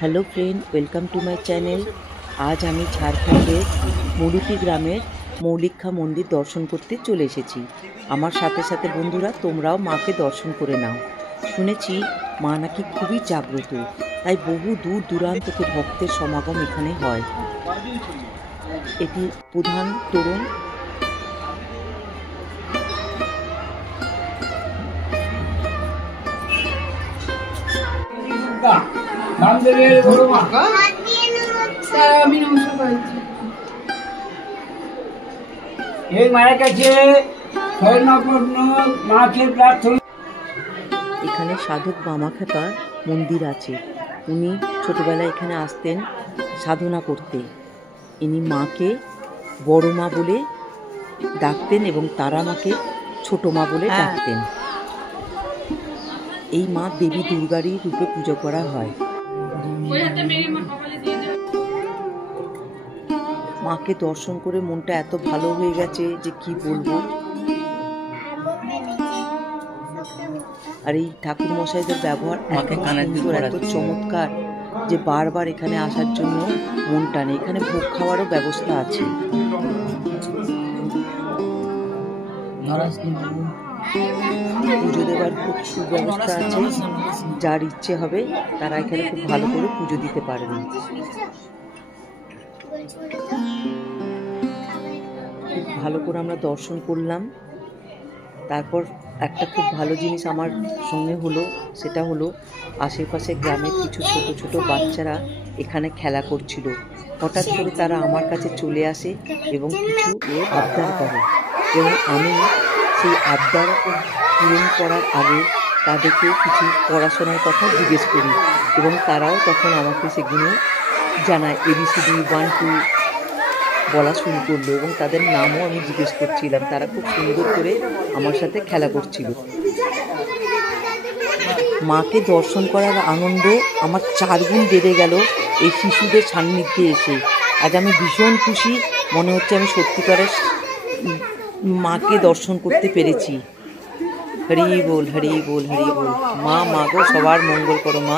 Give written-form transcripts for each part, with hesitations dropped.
Hello friend, welcome to my channel. আজ আমি ঝাড়খণ্ডের মুরুতি গ্রামের মৌলিক্ষা মন্দির দর্শন করতে চলে এসেছি। আমার সাথে সাথে বন্ধুরা, তোমরাও মাকে দর্শন করে নাও। শুনেছি মা নাকি খুবই জাগ্রত, তাই বহু দূর দূরান্ত থেকে ভক্তের সমাগম এখানে হয়। এটি প্রধান তোরণ। এখানে সাধক বামাখ্যাপার মন্দির আছে। উনি ছোটবেলায় এখানে আসতেন সাধনা করতে। ইনি মাকে বড় মা বলে ডাকতেন এবং তারা মাকে ছোট মা বলে ডাকতেন। এই মা দেবী দুর্গারই রূপে পুজো করা হয়। মাকে দর্শন করে মনটা এত ভালো হয়ে গেছে যে কি বলবো। আর এই ঠাকুর মশাইদের ব্যবহার এত সুন্দর, এত চমৎকার যে বারবার এখানে আসার জন্য মন টানে। এখানে ভোগ খাওয়ারও ব্যবস্থা আছে। পুজো দেওয়ার খুব সুব্যবস্থা আছে। যার ইচ্ছে হবে তারা এখানে খুব ভালো করে পুজো দিতে পারবেন। খুব ভালো করে আমরা দর্শন করলাম। তারপর একটা খুব ভালো জিনিস আমার সঙ্গে হলো, সেটা হলো আশেপাশে গ্রামের কিছু ছোট ছোট বাচ্চারা এখানে খেলা করছিল। হঠাৎ করে তারা আমার কাছে চলে আসে এবং কিছু আবদার করে, এবং আমি সেই আবদার পূরণ করার আগে তাদেরকে কিছু পড়াশোনার কথা জিজ্ঞেস করি এবং তারাও তখন আমাকে সেগুলো জানায়। ABCD 1 2 বলা শুরু করলো এবং তাদের নামও আমি জিজ্ঞেস করছিলাম। তারা খুব সুন্দর করে আমার সাথে খেলা করছিল। মাকে দর্শন করার আনন্দ আমার 4 গুণ বেড়ে গেল এই শিশুদের সান্নিধ্যে এসে। আজ আমি ভীষণ খুশি, মনে হচ্ছে আমি সত্যিকারের মাকে দর্শন করতে পেরেছি। হরি বল, হরি বল, হরি বল। মা, মা গো, সবার মঙ্গল করো মা।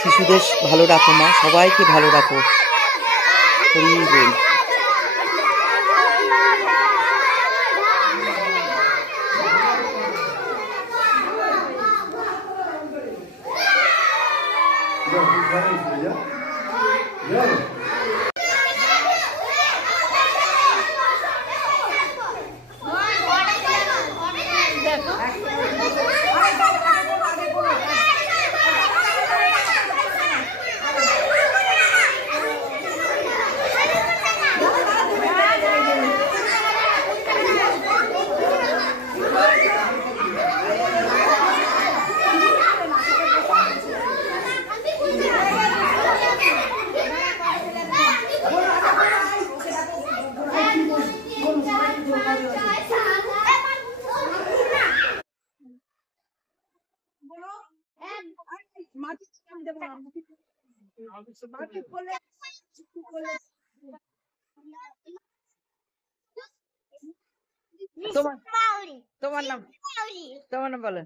শিশুদের ভালো রাখো মা, সবাইকে ভালো রাখো। হরি বল। তোমার নাম বলো,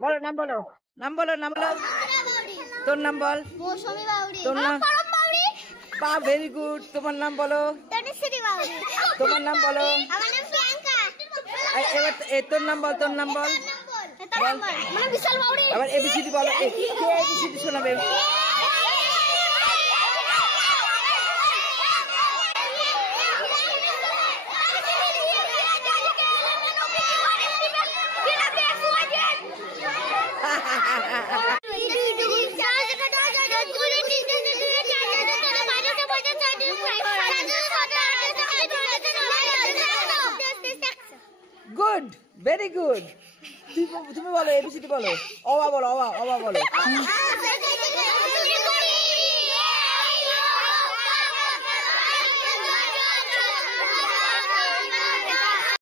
বলো নাম বলো, নাম বলো, নাম বলো। তোর নাম বল। তোর নাম পা, ভেরি গুড। তোমার নাম বলো। তোমার নাম বলো। এবার তোর নাম বল, তোর নাম বল। আবার ABCD বলো। ABCD শোনাবে। Good, very good. তুমি বলো, ABCD বলো। অবা বলো, অবা বলো।